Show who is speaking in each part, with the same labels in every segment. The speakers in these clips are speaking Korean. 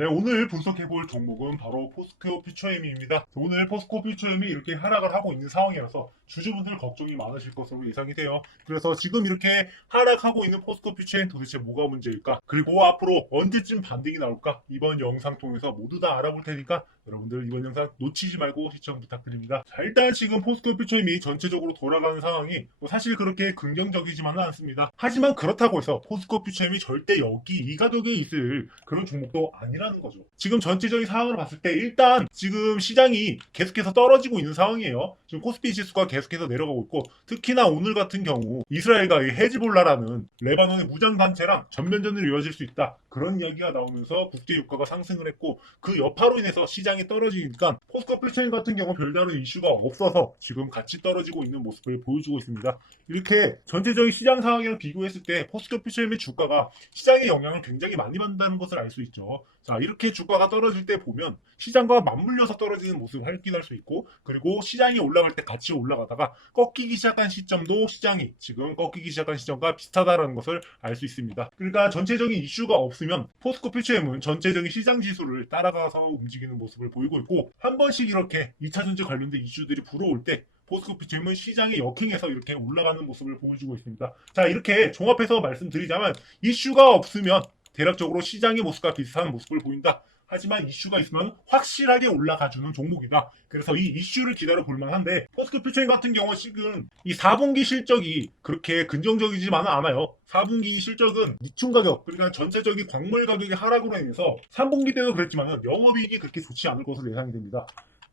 Speaker 1: 네, 오늘 분석해볼 종목은 바로 포스코 퓨처엠입니다. 오늘 포스코 퓨처엠이 이렇게 하락을 하고 있는 상황이라서 주주분들 걱정이 많으실 것으로 예상이 돼요. 그래서 지금 이렇게 하락하고 있는 포스코 퓨처엠 도대체 뭐가 문제일까? 그리고 앞으로 언제쯤 반등이 나올까? 이번 영상 통해서 모두 다 알아볼 테니까 여러분들 이번 영상 놓치지 말고 시청 부탁드립니다. 자, 일단 지금 포스코 퓨처엠이 전체적으로 돌아가는 상황이 뭐 사실 그렇게 긍정적이지만은 않습니다. 하지만 그렇다고 해서 포스코 퓨처엠이 절대 여기 이 가격에 있을 그런 종목도 아니라 는 거죠. 지금 전체적인 상황을 봤을 때 일단 지금 시장이 계속해서 떨어지고 있는 상황이에요. 지금 코스피 지수가 계속해서 내려가고 있고 특히나 오늘 같은 경우 이스라엘과 이 헤즈볼라라는 레바논의 무장 단체랑 전면전을 이어질 수 있다. 그런 이야기가 나오면서 국제 유가가 상승을 했고 그 여파로 인해서 시장이 떨어지니까 포스코 퓨처엠 같은 경우 별다른 이슈가 없어서 지금 같이 떨어지고 있는 모습을 보여주고 있습니다. 이렇게 전체적인 시장 상황이랑 비교했을 때 포스코 퓨처엠의 주가가 시장의 영향을 굉장히 많이 받는다는 것을 알 수 있죠. 자, 이렇게 주가가 떨어질 때 보면 시장과 맞물려서 떨어지는 모습을 확인할 수 있고 그리고 시장이 올라갈 때 같이 올라가다가 꺾이기 시작한 시점도 시장이 지금 꺾이기 시작한 시점과 비슷하다는 것을 알 수 있습니다. 그러니까 전체적인 이슈가 없 으면 포스코 퓨처엠은 전체적인 시장 지수를 따라가서 움직이는 모습을 보이고 있고 한 번씩 이렇게 2차 전지 관련된 이슈들이 불어올 때 포스코 퓨처엠은 시장에 역행해서 이렇게 올라가는 모습을 보여주고 있습니다. 자 이렇게 종합해서 말씀드리자면 이슈가 없으면 대략적으로 시장의 모습과 비슷한 모습을 보인다. 하지만 이슈가 있으면 확실하게 올라가주는 종목이다. 그래서 이 이슈를 기다려 볼 만한데 포스코 퓨처인 같은 경우 지금 이 4분기 실적이 그렇게 긍정적이지만은 않아요. 4분기 실적은 리튬 가격 그러니까 전체적인 광물 가격의 하락으로 인해서 3분기 때도 그랬지만은 영업이익이 그렇게 좋지 않을 것으로 예상이 됩니다.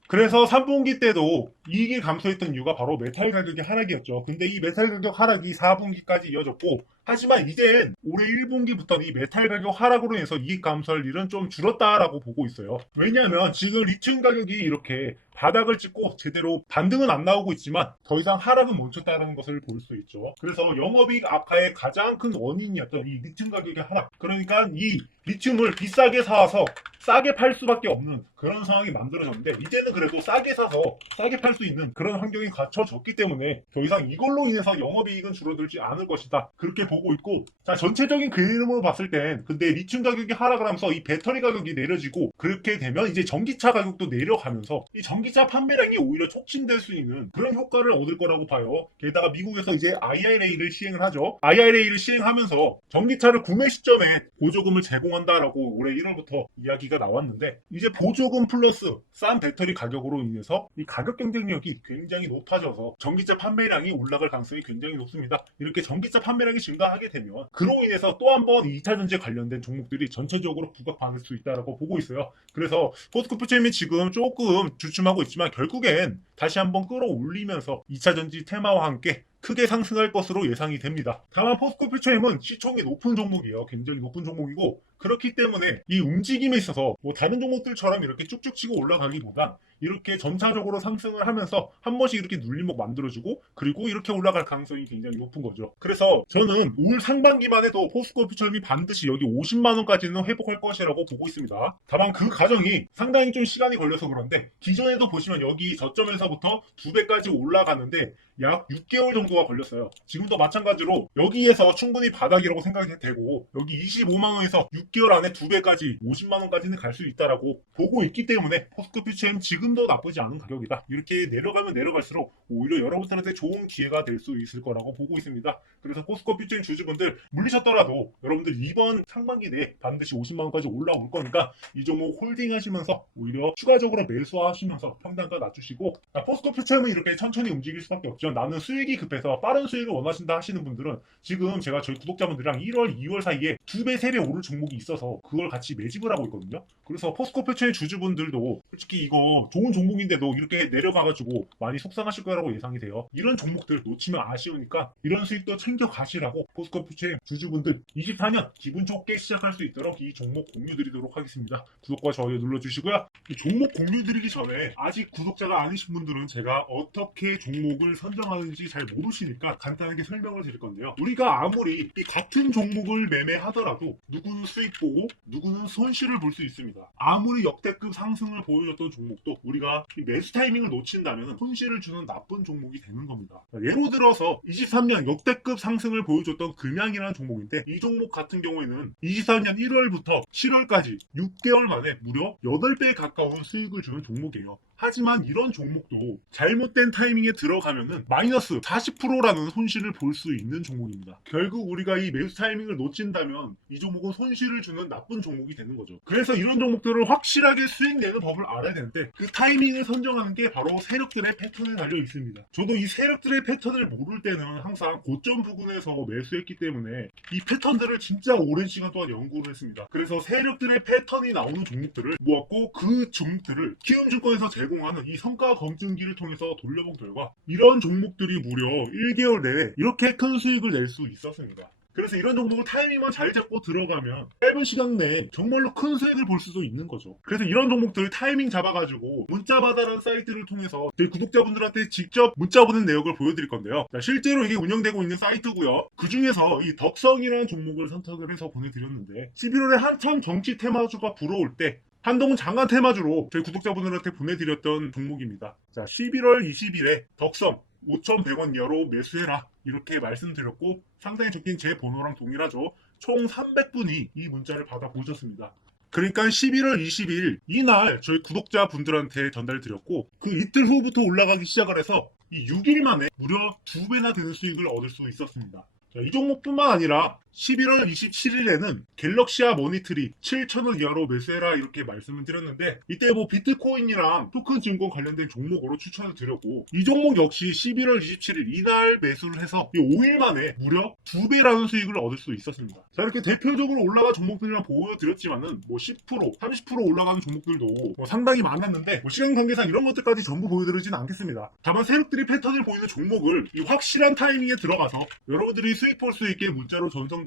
Speaker 1: 그래서 3분기 때도 이익이 감소했던 이유가 바로 메탈 가격의 하락이었죠. 근데 이 메탈 가격 하락이 4분기까지 이어졌고 하지만 이젠 올해 1분기부터 이 메탈 가격 하락으로 인해서 이익 감소할 일은 좀 줄었다라고 보고 있어요. 왜냐하면 지금 리튬 가격이 이렇게 바닥을 찍고 제대로 반등은 안 나오고 있지만 더 이상 하락은 멈췄다는 것을 볼 수 있죠. 그래서 영업이익 악화의 가장 큰 원인이었던 이 리튬 가격의 하락. 그러니까 이 리튬을 비싸게 사와서 싸게 팔 수밖에 없는 그런 상황이 만들어졌는데 이제는 그래도 싸게 사서 싸게 팔 수 있는 그런 환경이 갖춰졌기 때문에 더 이상 이걸로 인해서 영업이익은 줄어들지 않을 것이다. 그렇게 보고 있고 자 전체적인 그림으로 봤을 땐 근데 리튬 가격이 하락을 하면서 이 배터리 가격이 내려지고 그렇게 되면 이제 전기차 가격도 내려가면서 이 전기 차 판매량이 오히려 촉진될 수 있는 그런 효과를 얻을 거라고 봐요. 게다가 미국에서 이제 IRA를 시행을 하죠. IRA를 시행하면서 전기차를 구매 시점에 보조금을 제공한다라고 올해 1월부터 이야기가 나왔는데 이제 보조금 플러스 싼 배터리 가격으로 인해서 이 가격 경쟁력이 굉장히 높아져서 전기차 판매량이 올라갈 가능성이 굉장히 높습니다. 이렇게 전기차 판매량이 증가하게 되면 그로 인해서 또 한번 2차 전지 관련된 종목들이 전체적으로 부각받을 수 있다라고 보고 있어요. 그래서 포스코 퓨처엠이 지금 조금 주춤하고 있지만 결국엔 다시 한번 끌어올리면서 2차 전지 테마와 함께 크게 상승할 것으로 예상이 됩니다. 다만 포스코 퓨처엠은 시총이 높은 종목이에요. 굉장히 높은 종목이고 그렇기 때문에 이 움직임에 있어서 뭐 다른 종목들처럼 이렇게 쭉쭉 치고 올라가기보다 이렇게 전차적으로 상승을 하면서 한 번씩 이렇게 눌림목 만들어주고 그리고 이렇게 올라갈 가능성이 굉장히 높은 거죠. 그래서 저는 올 상반기만 해도 포스코 퓨처엠이 반드시 여기 50만 원까지는 회복할 것이라고 보고 있습니다. 다만 그 과정이 상당히 좀 시간이 걸려서 그런데 기존에도 보시면 여기 저점에서부터 두 배까지 올라가는데 약 6개월 정도가 걸렸어요. 지금도 마찬가지로 여기에서 충분히 바닥이라고 생각이 되고 여기 25만 원에서 6개월 안에 두 배까지 50만 원까지는 갈 수 있다라고 보고 있기 때문에 포스코 퓨처엠 지금도 나쁘지 않은 가격이다. 이렇게 내려가면 내려갈수록 오히려 여러분들한테 좋은 기회가 될 수 있을 거라고 보고 있습니다. 그래서 포스코 퓨처엠 주주분들 물리셨더라도 여러분들 이번 상반기 내에 반드시 50만 원까지 올라올 거니까 이 종목 홀딩하시면서 오히려 추가적으로 매수하시면서 평단가 낮추시고 자, 포스코 퓨처엠은 이렇게 천천히 움직일 수밖에 없죠. 나는 수익이 급해서 빠른 수익을 원하신다 하시는 분들은 지금 제가 저희 구독자분들이랑 1월, 2월 사이에 두 배, 세 배 오를 종목이 있어서 그걸 같이 매집을 하고 있거든요. 그래서 포스코 퓨처의 주주분들도 솔직히 이거 좋은 종목인데도 이렇게 내려가가지고 많이 속상하실 거라고 예상이 돼요. 이런 종목들 놓치면 아쉬우니까 이런 수익도 챙겨 가시라고 포스코 퓨처의 주주분들 24년 기분 좋게 시작할 수 있도록 이 종목 공유 드리도록 하겠습니다. 구독과 좋아요 눌러주시고요. 이 종목 공유 드리기 전에 아직 구독자가 아니신 분들은 제가 어떻게 종목을 선택 선정하는지 잘 모르시니까 간단하게 설명을 드릴 건데요. 우리가 아무리 이 같은 종목을 매매하더라도 누구는 수익 보고 누구는 손실을 볼 수 있습니다. 아무리 역대급 상승을 보여줬던 종목도 우리가 이 매수 타이밍을 놓친다면 손실을 주는 나쁜 종목이 되는 겁니다. 예로 들어서 23년 역대급 상승을 보여줬던 금양이라는 종목인데 이 종목 같은 경우에는 23년 1월부터 7월까지 6개월 만에 무려 8배 가까운 수익을 주는 종목이에요. 하지만 이런 종목도 잘못된 타이밍에 들어가면은 마이너스 40%라는 손실을 볼 수 있는 종목입니다. 결국 우리가 이 매수 타이밍을 놓친다면 이 종목은 손실을 주는 나쁜 종목이 되는 거죠. 그래서 이런 종목들을 확실하게 수익 내는 법을 알아야 되는데 그 타이밍을 선정하는 게 바로 세력들의 패턴에 달려 있습니다. 저도 이 세력들의 패턴을 모를 때는 항상 고점 부근에서 매수했기 때문에 이 패턴들을 진짜 오랜 시간 동안 연구를 했습니다. 그래서 세력들의 패턴이 나오는 종목들을 모았고 그 종목들을 키움 증권에서 제 공하는 이 성과 검증기를 통해서 돌려본 결과 이런 종목들이 무려 1개월 내에 이렇게 큰 수익을 낼 수 있었습니다. 그래서 이런 종목을 타이밍만 잘 잡고 들어가면 짧은 시간 내에 정말로 큰 수익을 볼 수도 있는 거죠. 그래서 이런 종목들 타이밍 잡아가지고 문자바다라는 사이트를 통해서 저희 구독자분들한테 직접 문자 보낸 내역을 보여드릴 건데요. 자, 실제로 이게 운영되고 있는 사이트고요. 그 중에서 이 덕성이라는 종목을 선택을 해서 보내드렸는데 11월에 한참 정치 테마주가 불어올 때 한동훈 장관 테마주로 저희 구독자분들한테 보내드렸던 종목입니다. 자, 11월 20일에 덕성 5,100원 이하로 매수해라. 이렇게 말씀드렸고 상당히 적힌 제 번호랑 동일하죠. 총 300분이 이 문자를 받아 보셨습니다. 그러니까 11월 20일 이날 저희 구독자분들한테 전달드렸고 그 이틀 후부터 올라가기 시작을 해서 이 6일 만에 무려 2배나 되는 수익을 얻을 수 있었습니다. 자, 이 종목뿐만 아니라 11월 27일에는 갤럭시아 모니터리 7,000원 이하로 매수해라 이렇게 말씀을 드렸는데 이때 뭐 비트코인이랑 토큰 증권 관련된 종목으로 추천을 드렸고 이 종목 역시 11월 27일 이날 매수를 해서 이 5일 만에 무려 2배라는 수익을 얻을 수 있었습니다. 자 이렇게 대표적으로 올라간 종목들이랑 보여드렸지만은 뭐 10% 30% 올라가는 종목들도 뭐 상당히 많았는데 뭐 시간 관계상 이런 것들까지 전부 보여드리지는 않겠습니다. 다만 세력들이 패턴을 보이는 종목을 이 확실한 타이밍에 들어가서 여러분들이 수익 볼 수 있게 문자로 전송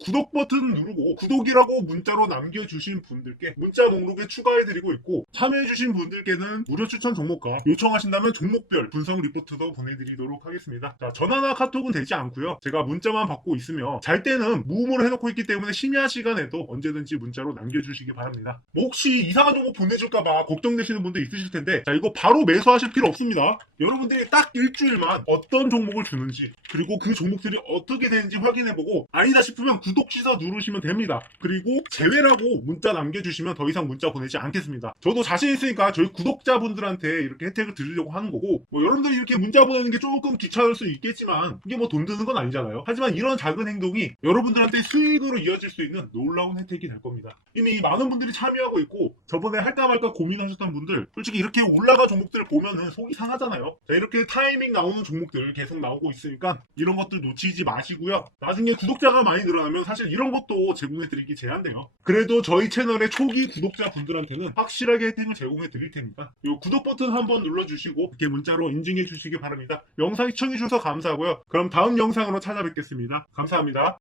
Speaker 1: 구독 버튼 누르고 구독이라고 문자로 남겨주신 분들께 문자 목록에 추가해드리고 있고 참여해주신 분들께는 무료 추천 종목과 요청하신다면 종목별 분석 리포트도 보내드리도록 하겠습니다. 자, 전화나 카톡은 되지 않고요. 제가 문자만 받고 있으며 잘 때는 무음으로 해놓고 있기 때문에 심야 시간에도 언제든지 문자로 남겨주시기 바랍니다. 뭐 혹시 이상한 종목 보내줄까봐 걱정되시는 분도 있으실 텐데 자 이거 바로 매수하실 필요 없습니다. 여러분들이 딱 일주일만 어떤 종목을 주는지 그리고 그 종목들이 어떻게 되는지 확인해보고 아니다 싶 으면 구독 취소 누르시면 됩니다. 그리고 제외라고 문자 남겨주시면 더 이상 문자 보내지 않겠습니다. 저도 자신 있으니까 저희 구독자분들한테 이렇게 혜택을 드리려고 하는 거고 뭐 여러분들이 이렇게 문자 보내는 게 조금 귀찮을 수 있겠지만 이게 뭐 돈 드는 건 아니잖아요. 하지만 이런 작은 행동이 여러분들한테 수익으로 이어질 수 있는 놀라운 혜택이 될 겁니다. 이미 많은 분들이 참여하고 있고 저번에 할까 말까 고민하셨던 분들 솔직히 이렇게 올라가 종목들을 보면은 속이 상하잖아요. 자 이렇게 타이밍 나오는 종목들 계속 나오고 있으니까 이런 것들 놓치지 마시고요. 나중에 구독자가 많이 늘 어나면 사실 이런 것도 제공해드리기 제한돼요. 그래도 저희 채널의 초기 구독자분들한테는 확실하게 혜택을 제공해 드릴 테니까 이 구독 버튼 한번 눌러주시고 이렇게 문자로 인증해 주시기 바랍니다. 영상 시청해 주셔서 감사하고요. 그럼 다음 영상으로 찾아뵙겠습니다. 감사합니다.